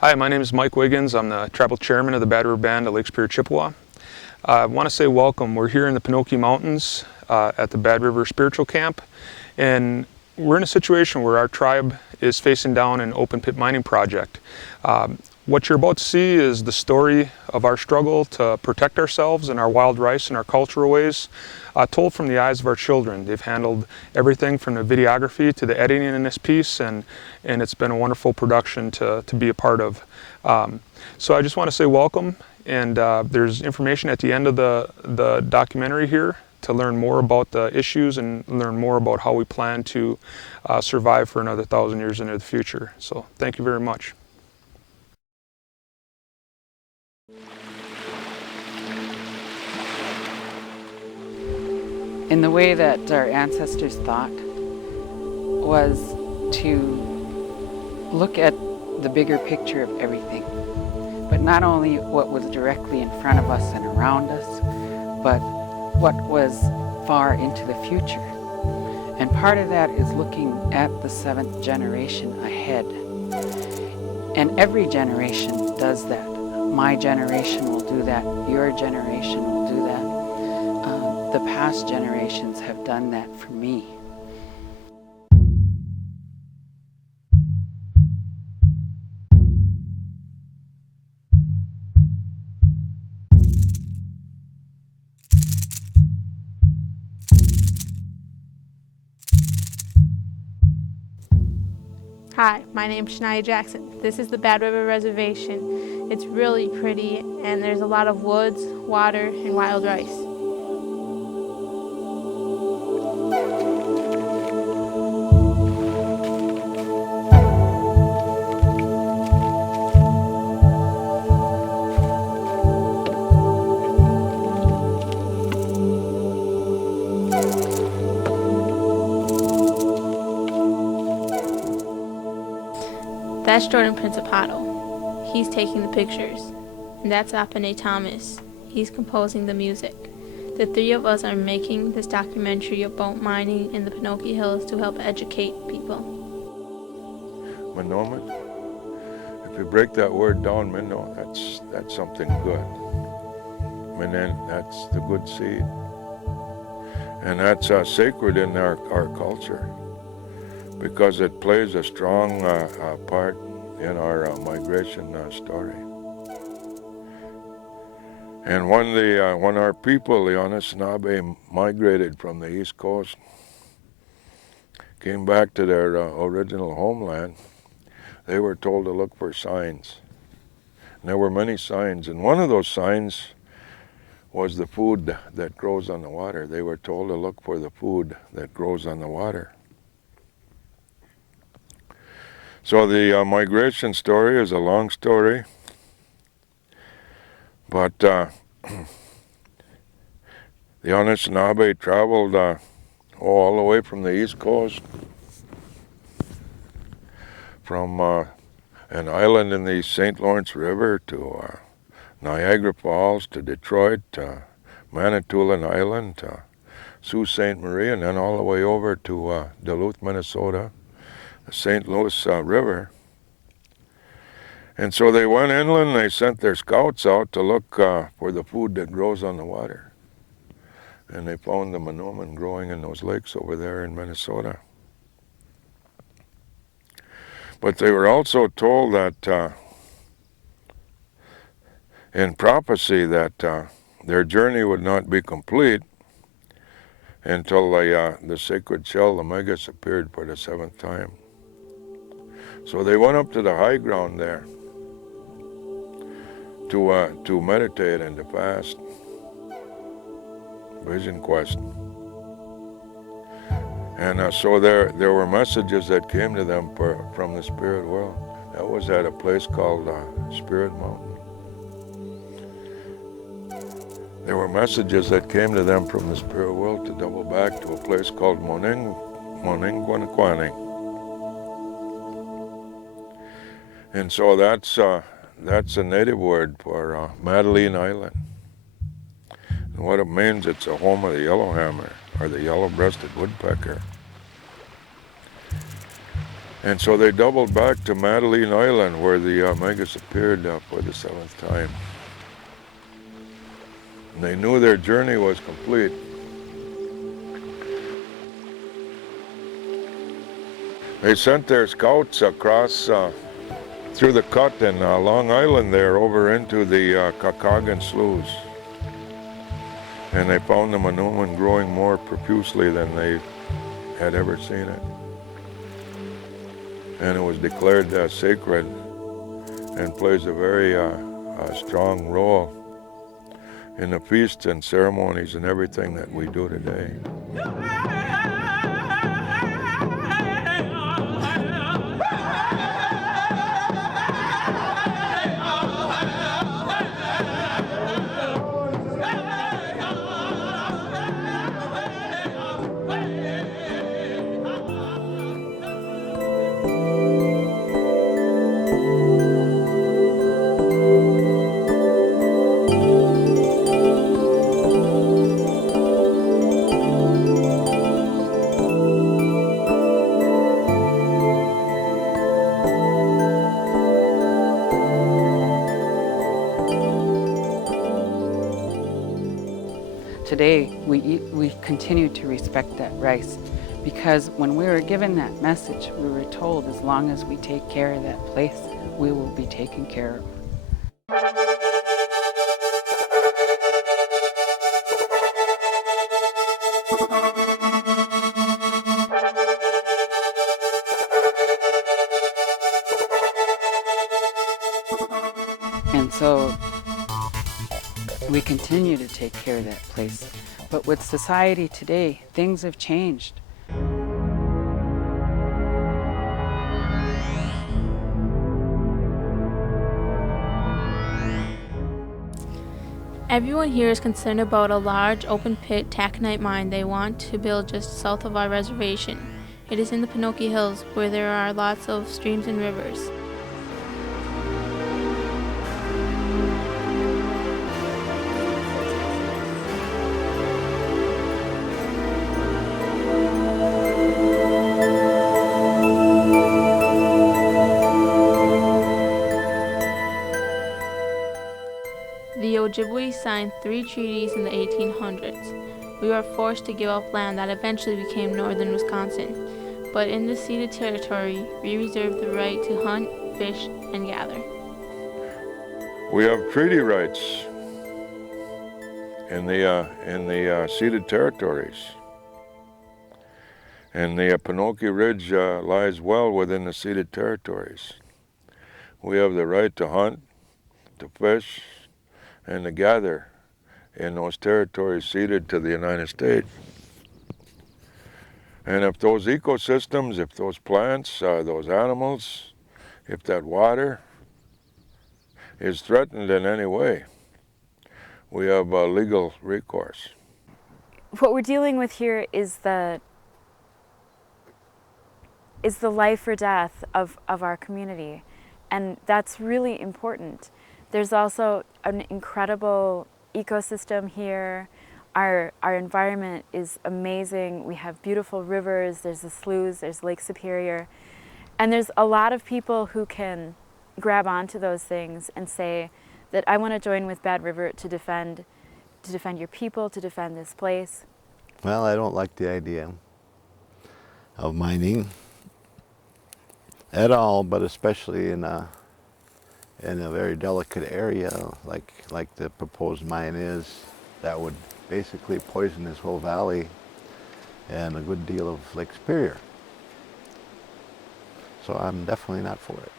Hi, my name is Mike Wiggins. I'm the tribal chairman of the Bad River Band of Lake Superior, Chippewa. I want to say welcome. We're here in the Pinocchio Mountains at the Bad River Spiritual Camp, and we're in a situation where our tribe is facing down an open pit mining project. What you're about to see is the story of our struggle to protect ourselves and our wild rice and our cultural ways, told from the eyes of our children. They've handled everything from the videography to the editing in this piece, and it's been a wonderful production to be a part of. So I just want to say welcome, and there's information at the end of the documentary here to learn more about the issues and learn more about how we plan to survive for another 1,000 years into the future. So thank you very much. In the way that our ancestors thought was to look at the bigger picture of everything, but not only what was directly in front of us and around us, but what was far into the future. And part of that is looking at the 7th generation ahead. And every generation does that. My generation will do that. Your generation will do that. The past generations have done that for me. Hi, my name's Shania Jackson. This is the Bad River Reservation. It's really pretty, and there's a lot of woods, water, and wild rice. That's Jordan Principato. He's taking the pictures. And that's Ahpahnae Thomas. He's composing the music. The three of us are making this documentary about mining in the Pinocchio Hills to help educate people. Monoman, if you break that word down, Minnow, that's something good. Minen, that's the good seed. And that's sacred in our culture, because it plays a strong part in our migration story. And when our people, the Anishinaabe, migrated from the East Coast, came back to their original homeland, they were told to look for signs. And there were many signs, and one of those signs was the food that grows on the water. They were told to look for the food that grows on the water. So the migration story is a long story, but the Anishinaabe traveled all the way from the East Coast, from an island in the St. Lawrence River to Niagara Falls to Detroit, Manitoulin Island, Sault Ste. Marie, and then all the way over to Duluth, Minnesota, the St. Louis River. And so they went inland, they sent their scouts out to look for the food that grows on the water. And they found the monoman growing in those lakes over there in Minnesota. But they were also told that in prophecy that their journey would not be complete until the sacred shell, the Megas, appeared for the 7th time. So they went up to the high ground there to meditate and to fast, vision quest. And so there were messages that came to them from the spirit world. That was at a place called Spirit Mountain. There were messages that came to them from the spirit world to double back to a place called Moningwanakwaning. And so that's a native word for Madeline Island. And what it means, it's a home of the yellowhammer, or the yellow-breasted woodpecker. And so they doubled back to Madeline Island, where the Megas appeared for the 7th time. And they knew their journey was complete. They sent their scouts across through the cut in Long Island there over into the Kakagan sloughs. And they found the Manoomin growing more profusely than they had ever seen it. And it was declared sacred and plays a very strong role in the feasts and ceremonies and everything that we do today. Today, we continue to respect that rice because when we were given that message, we were told as long as we take care of that place, we will be taken care of. And so we continue to take care of that place. But with society today, things have changed. Everyone here is concerned about a large open-pit taconite mine they want to build just south of our reservation. It is in the Pinocchio Hills where there are lots of streams and rivers. The Ojibwe signed 3 treaties in the 1800s. We were forced to give up land that eventually became northern Wisconsin, but in the ceded territory, we reserved the right to hunt, fish, and gather. We have treaty rights in the ceded territories. And the Pinocchio Ridge lies well within the ceded territories. We have the right to hunt, to fish, and to gather in those territories ceded to the United States. And if those ecosystems, if those plants, those animals, if that water is threatened in any way, we have legal recourse. What we're dealing with here is the life or death of our community, and that's really important. There's also an incredible ecosystem here. Our environment is amazing. We have beautiful rivers, there's the sloughs, there's Lake Superior, and there's a lot of people who can grab onto those things and say that I want to join with Bad River to defend your people, to defend this place. Well, I don't like the idea of mining at all, but especially in a very delicate area like the proposed mine is. That would basically poison this whole valley and a good deal of Lake Superior. So I'm definitely not for it.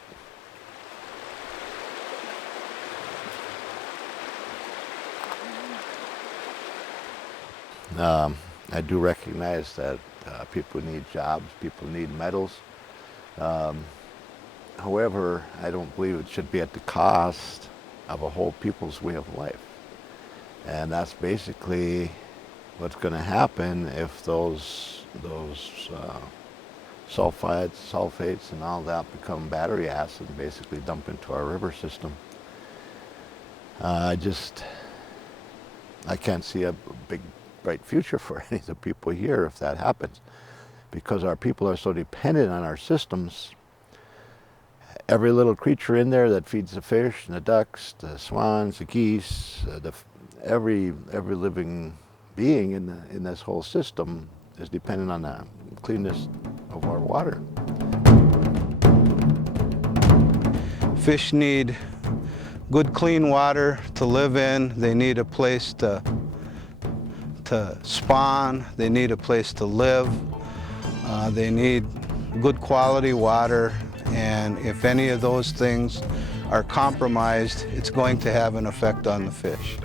I do recognize that people need jobs, people need metals. However, I don't believe it should be at the cost of a whole people's way of life. And that's basically what's going to happen if those sulfates and all that become battery acid and basically dump into our river system. I can't see a big bright future for any of the people here if that happens, because our people are so dependent on our systems every little creature in there that feeds the fish and the ducks, the swans, the geese, every living being in this whole system is dependent on the cleanness of our water. Fish need good clean water to live in. They need a place to spawn. They need a place to live. They need good quality water, and if any of those things are compromised, it's going to have an effect on the fish.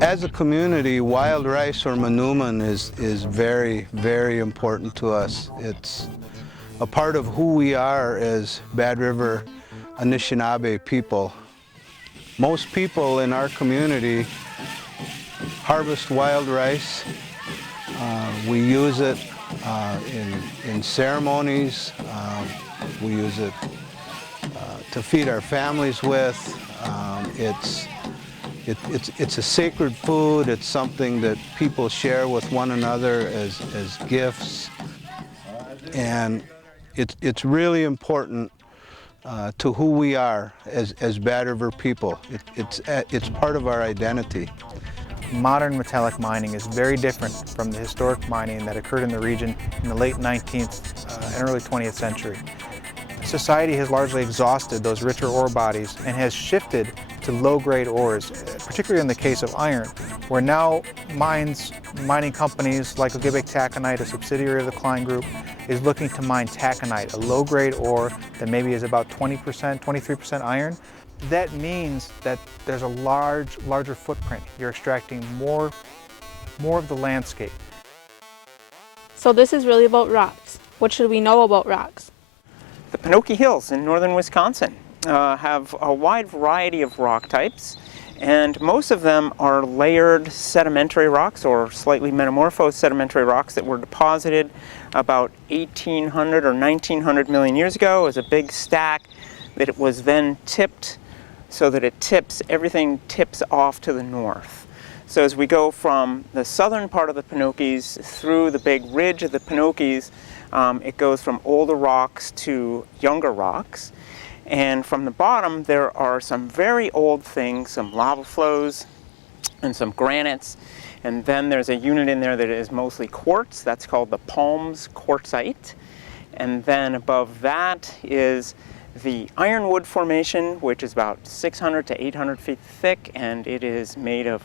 As a community, wild rice or manoomin is very, very important to us. It's a part of who we are as Bad River Anishinaabe people. Most people in our community harvest wild rice. We use it in ceremonies. We use it to feed our families with. It's a sacred food. It's something that people share with one another as gifts. And it's really important to who we are as Bad River people. It's part of our identity. Modern metallic mining is very different from the historic mining that occurred in the region in the late 19th and early 20th century. Society has largely exhausted those richer ore bodies and has shifted to low-grade ores, particularly in the case of iron, where now mining companies like Ojibwe Taconite, a subsidiary of the Klein Group, is looking to mine taconite, a low-grade ore that maybe is about 20%, 23% iron. That means that there's a larger footprint. You're extracting more of the landscape. So this is really about rocks. What should we know about rocks? The Pinocchio Hills in northern Wisconsin have a wide variety of rock types, and most of them are layered sedimentary rocks or slightly metamorphosed sedimentary rocks that were deposited about 1800 or 1900 million years ago as a big stack that it was then tipped so that everything tips off to the north. So as we go from the southern part of the Pinocchios through the big ridge of the Pinocchios, it goes from older rocks to younger rocks. And from the bottom, there are some very old things, some lava flows and some granites. And then there's a unit in there that is mostly quartz. That's called the Palms quartzite. And then above that is the Ironwood Formation, which is about 600 to 800 feet thick, and it is made of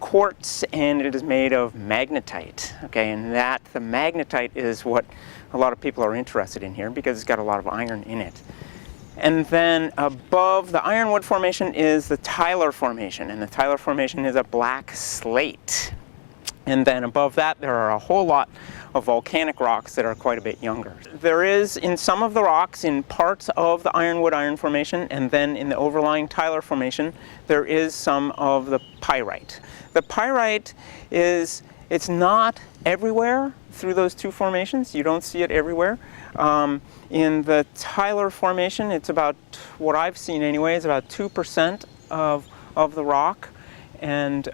quartz and it is made of magnetite. Okay, and the magnetite is what a lot of people are interested in here because it's got a lot of iron in it. And then above the Ironwood Formation is the Tyler Formation, and the Tyler Formation is a black slate. And then above that there are a whole lot of volcanic rocks that are quite a bit younger. There is in some of the rocks in parts of the Ironwood Iron Formation, and then in the overlying Tyler Formation there is some of the pyrite. The pyrite it's not everywhere through those two formations. You don't see it everywhere. In the Tyler Formation, it's about, what I've seen anyway, is about 2% of the rock. And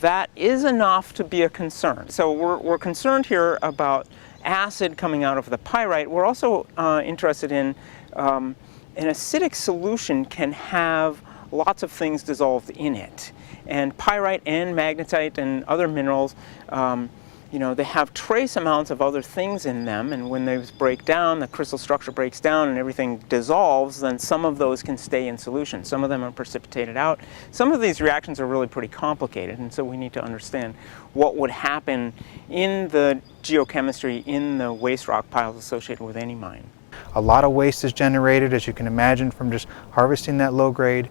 that is enough to be a concern. So we're concerned here about acid coming out of the pyrite. We're also interested in an acidic solution can have lots of things dissolved in it. And pyrite and magnetite and other minerals, you know, they have trace amounts of other things in them, and when those break down, the crystal structure breaks down and everything dissolves, then some of those can stay in solution. Some of them are precipitated out. Some of these reactions are really pretty complicated, and so we need to understand what would happen in the geochemistry in the waste rock piles associated with any mine. A lot of waste is generated, as you can imagine, from just harvesting that low grade.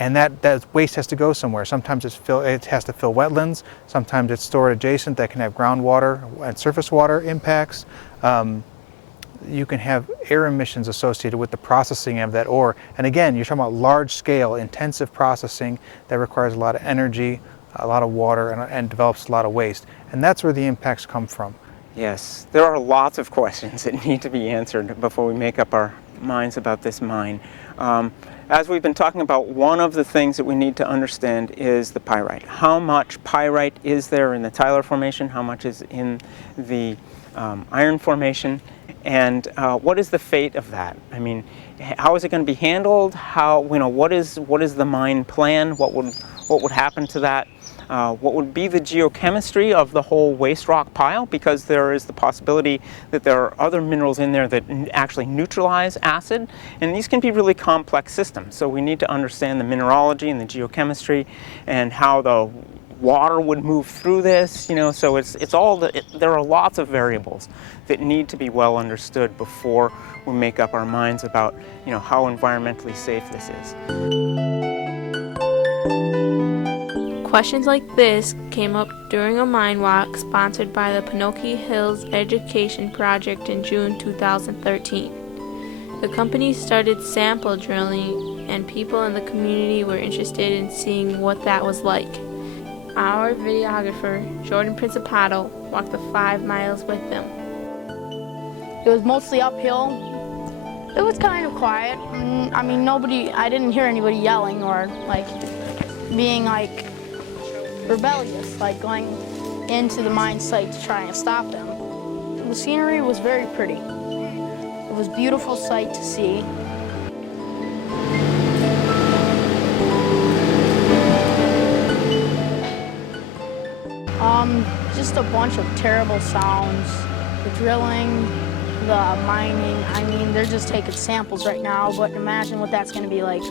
And that waste has to go somewhere. Sometimes it has to fill wetlands. Sometimes it's stored adjacent that can have groundwater and surface water impacts. You can have air emissions associated with the processing of that ore. And again, you're talking about large-scale, intensive processing that requires a lot of energy, a lot of water, and develops a lot of waste. And that's where the impacts come from. Yes, there are lots of questions that need to be answered before we make up our minds about this mine. As we've been talking about, one of the things that we need to understand is the pyrite. How much pyrite is there in the Tyler Formation? How much is in the Iron Formation? And what is the fate of that? I mean, how is it going to be handled? How, you know, what is the mine plan? What would happen to that? What would be the geochemistry of the whole waste rock pile, because there is the possibility that there are other minerals in there that actually neutralize acid, and these can be really complex systems. So we need to understand the mineralogy and the geochemistry and how the water would move through this, you know, so there are lots of variables that need to be well understood before we make up our minds about, you know, how environmentally safe this is. Questions like this came up during a mine walk sponsored by the Ahpahnae Hills Education Project in June 2013. The company started sample drilling, and people in the community were interested in seeing what that was like. Our videographer, Jordan Principato, walked the 5 miles with them. It was mostly uphill. It was kind of quiet. I mean, I didn't hear anybody yelling or like being like rebellious, like going into the mine site to try and stop them. The scenery was very pretty. It was a beautiful sight to see. Just a bunch of terrible sounds. The drilling, the mining. I mean, they're just taking samples right now, but imagine what that's going to be like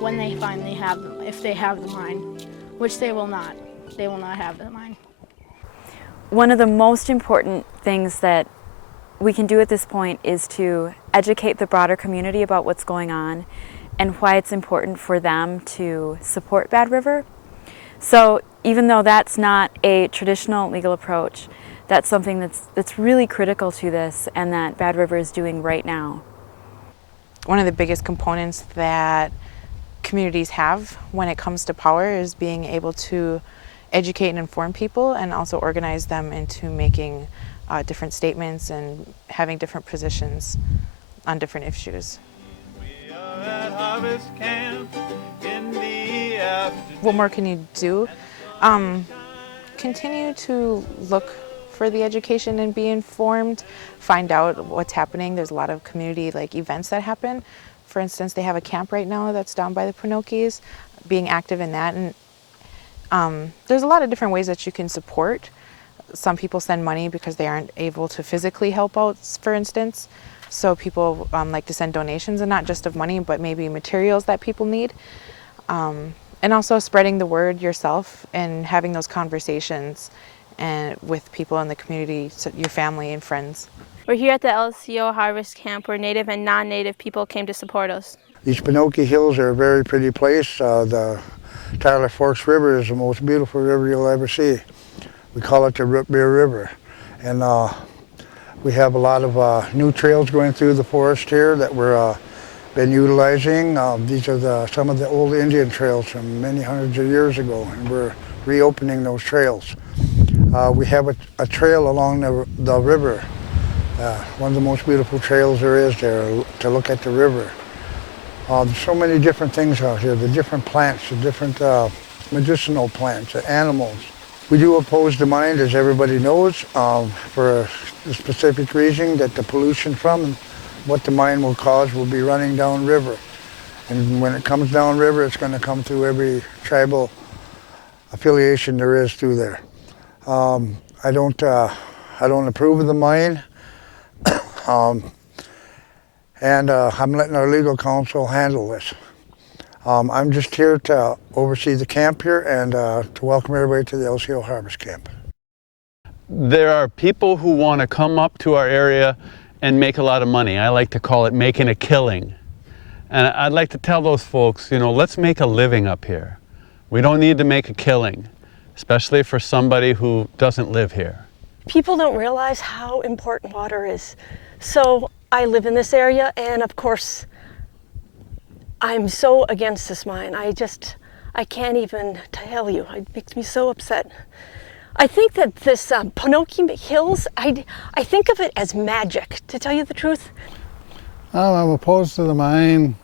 when they finally have them, if they have the mine, which they will not. They will not have the mine. One of the most important things that we can do at this point is to educate the broader community about what's going on and why it's important for them to support Bad River. So even though that's not a traditional legal approach, that's something that's really critical to this and that Bad River is doing right now. One of the biggest components that communities have when it comes to power is being able to educate and inform people, and also organize them into making different statements and having different positions on different issues. We are at harvest camp in the afternoon. What more can you do? Continue to look for the education and be informed, find out what's happening. There's a lot of community events that happen. For instance, they have a camp right now that's down by the Ahpahnae, being active in that. And there's a lot of different ways that you can support. Some people send money because they aren't able to physically help out, for instance. So people like to send donations, and not just of money, but maybe materials that people need. And also spreading the word yourself and having those conversations and with people in the community, so your family and friends. We're here at the LCO Harvest Camp where Native and non-Native people came to support us. These Ahpahnae Hills are a very pretty place. The Tyler Forks River is the most beautiful river you'll ever see. We call it the Root Beer River. And we have a lot of new trails going through the forest here that we're been utilizing. These are some of the old Indian trails from many hundreds of years ago, and we're reopening those trails. We have a trail along the river, one of the most beautiful trails there is there to look at the river. There's so many different things out here, the different plants, the different medicinal plants, the animals. We do oppose the mine, as everybody knows, for a specific reason that the pollution from what the mine will cause will be running downriver. And when it comes downriver, it's going to come through every tribal affiliation there is through there. I don't approve of the mine. And I'm letting our legal counsel handle this. I'm just here to oversee the camp here and to welcome everybody to the LCO Harvest Camp. There are people who want to come up to our area and make a lot of money. I like to call it making a killing. And I'd like to tell those folks, let's make a living up here. We don't need to make a killing, especially for somebody who doesn't live here. People don't realize how important water is. So I live in this area, and of course, I'm so against this mine. I can't even tell you. It makes me so upset. I think that this Ahpahnae Hills, I think of it as magic, to tell you the truth. I'm opposed to the mine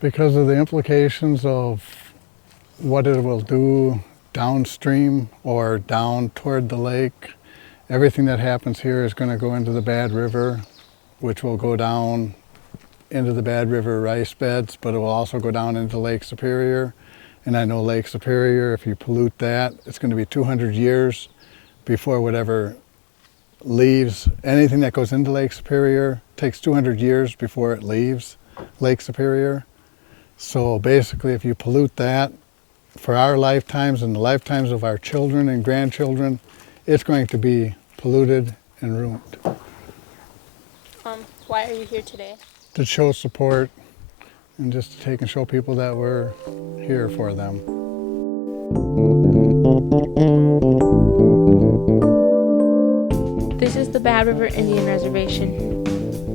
because of the implications of what it will do downstream or down toward the lake. Everything that happens here is going to go into the Bad River, which will go down into the Bad River rice beds, but it will also go down into Lake Superior. And I know Lake Superior, if you pollute that, it's going to be 200 years before whatever leaves. Anything that goes into Lake Superior takes 200 years before it leaves Lake Superior. So basically, if you pollute that, for our lifetimes and the lifetimes of our children and grandchildren, it's going to be polluted and ruined. Why are you here today? To show support and just to take and show people that we're here for them. This is the Bad River Indian Reservation.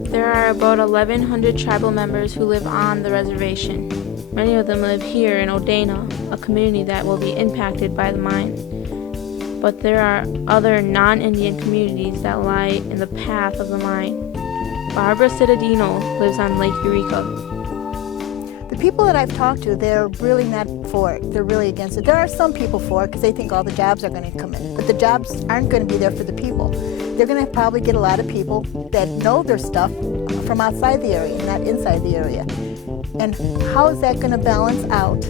There are about 1,100 tribal members who live on the reservation. Many of them live here in Ahpahnae, a community that will be impacted by the mine. But there are other non-Indian communities that lie in the path of the mine. Barbara Cittadino lives on Lake Eureka. The people that I've talked to, they're really not for it. They're really against it. There are some people for it because they think all the jobs are going to come in. But the jobs aren't going to be there for the people. They're going to probably get a lot of people that know their stuff from outside the area, not inside the area. And how is that going to balance out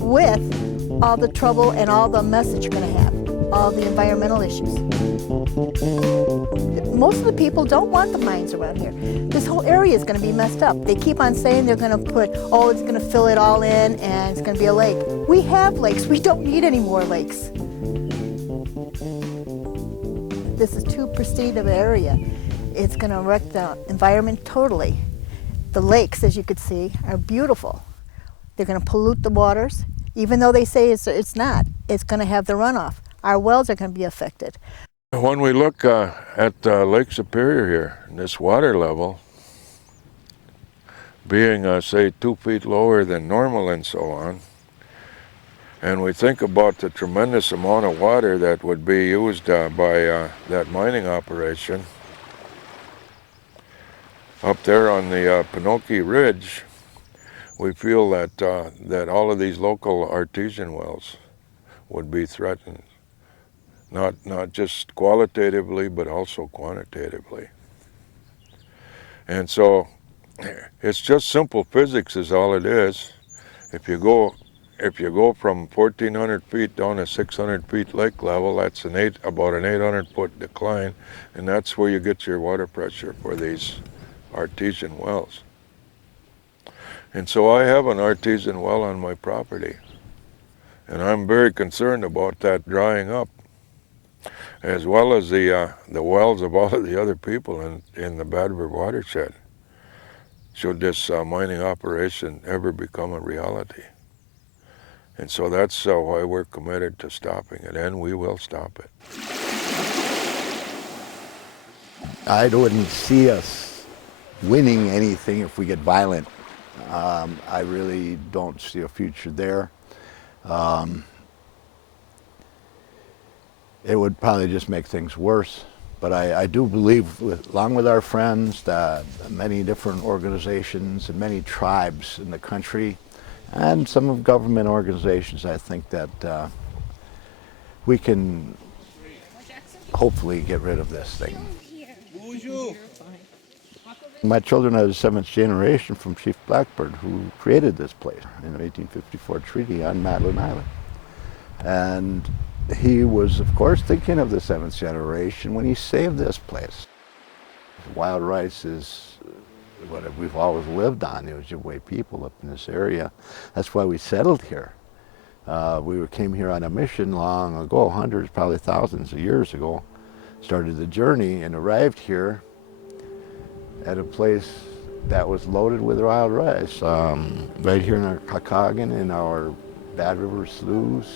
with all the trouble and all the mess that you're going to have, all the environmental issues? Most of the people don't want the mines around here. This whole area is going to be messed up. They keep on saying they're going to put, oh, it's going to fill it all in and it's going to be a lake. We have lakes. We don't need any more lakes. This is too pristine of an area. It's going to wreck the environment totally. The lakes, as you could see, are beautiful. They're going to pollute the waters. Even though they say it's not, it's going to have the runoff. Our wells are going to be affected. When we look at Lake Superior here, this water level being, say, 2 feet lower than normal and so on, and we think about the tremendous amount of water that would be used by that mining operation up there on the Ahpahnae Ridge, we feel that, that all of these local artesian wells would be threatened. Not just qualitatively, but also quantitatively. And so it's just simple physics is all it is. If you go from 1,400 feet down to 600 feet lake level, that's about an 800-foot decline, and that's where you get your water pressure for these artesian wells. And so I have an artesian well on my property, and I'm very concerned about that drying up, as well as the wells of all of the other people in the Bad River watershed, should this mining operation ever become a reality. And so that's why we're committed to stopping it, and we will stop it. I wouldn't see us winning anything if we get violent. I really don't see a future there. It would probably just make things worse. But I do believe, along with our friends, that many different organizations and many tribes in the country, and some of government organizations, I think that we can hopefully get rid of this thing. My children are the 7th generation from Chief Blackbird, who created this place in the 1854 treaty on Madeline Island. And he was, of course, thinking of the 7th generation when he saved this place. Wild rice is what we've always lived on, the Ojibwe people up in this area. That's why we settled here. We came here on a mission long ago, hundreds, probably thousands of years ago, started the journey and arrived here at a place that was loaded with wild rice. Right here in our Kakagan, in our Bad River sloughs.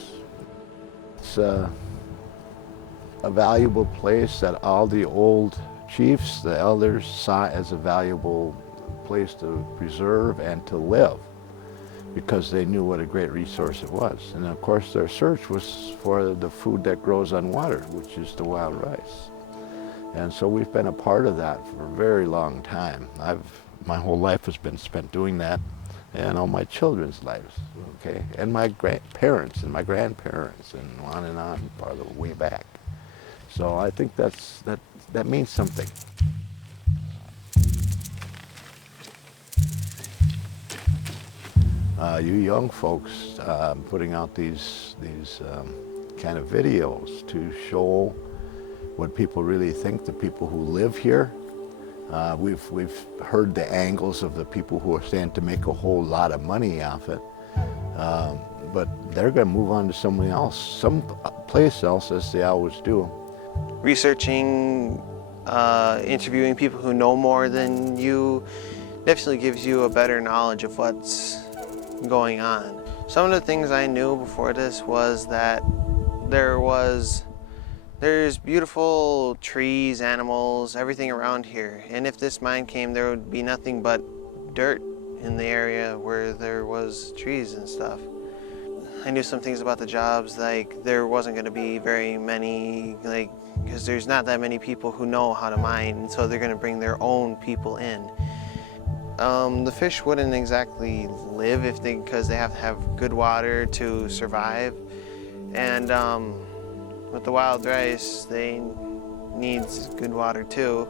It's a valuable place that all the old chiefs, the elders, saw as a valuable place to preserve and to live, because they knew what a great resource it was. And of course their search was for the food that grows on water, which is the wild rice. And so we've been a part of that for a very long time. My whole life has been spent doing that, and all my children's lives, okay? And my parents and my grandparents and on part of the way back. So I think that means something. You young folks putting out these kind of videos to show what people really think, the people who live here. We've heard the angles of the people who are saying to make a whole lot of money off it, but they're going to move on to someone else, some place else, as they always do. Researching, interviewing people who know more than you definitely gives you a better knowledge of what's going on. Some of the things I knew before this was that there's beautiful trees, animals, everything around here. And if this mine came, there would be nothing but dirt in the area where there was trees and stuff. I knew some things about the jobs, like there wasn't going to be very many, because there's not that many people who know how to mine, and so they're going to bring their own people in. The fish wouldn't exactly live because they have to have good water to survive. And with the wild rice, they need good water too.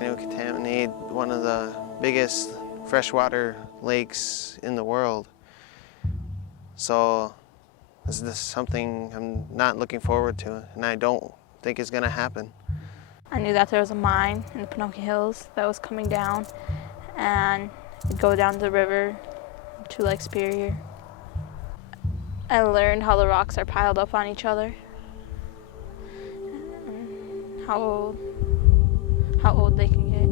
It would contaminate one of the biggest freshwater lakes in the world. So this is something I'm not looking forward to, and I don't think it's gonna happen. I knew that there was a mine in the Pinocchio Hills that was coming down, and it'd go down the river to Lake Superior. I learned how the rocks are piled up on each other, and how old they can get.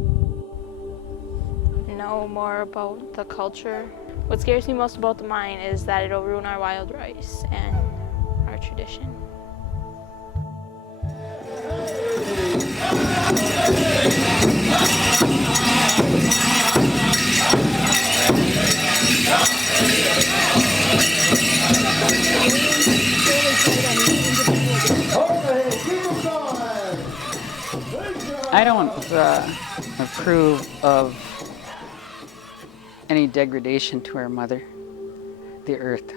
Know more about the culture. What scares me most about the mine is that it'll ruin our wild rice and our tradition. I don't approve of any degradation to our mother, the earth.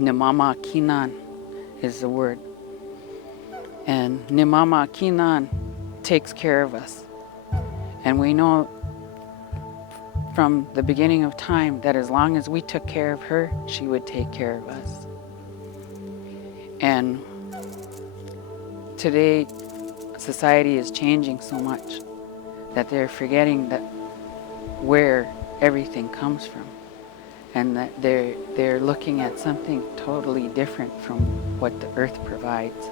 Nimama Kinan is the word. And Nimama Kinan takes care of us. And we know from the beginning of time that as long as we took care of her, she would take care of us. And today, society is changing so much that they're forgetting that where everything comes from, and that they're looking at something totally different from what the earth provides,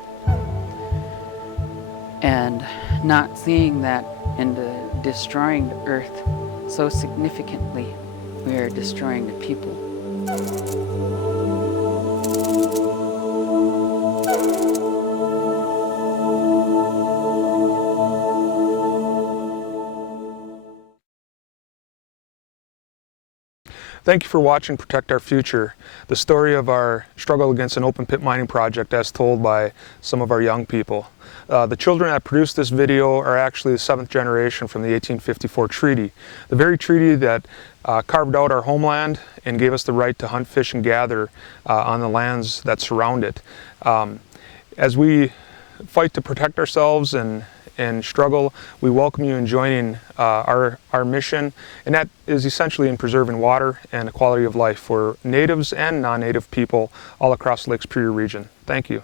and not seeing that in destroying the earth so significantly, we are destroying the people. Thank you for watching Protect Our Future, the story of our struggle against an open pit mining project as told by some of our young people. The children that produced this video are actually the 7th generation from the 1854 treaty, the very treaty that carved out our homeland and gave us the right to hunt, fish, and gather on the lands that surround it. As we fight to protect ourselves and struggle, we welcome you in joining our mission, and that is essentially in preserving water and the quality of life for natives and non-native people all across the Lake Superior region. Thank you.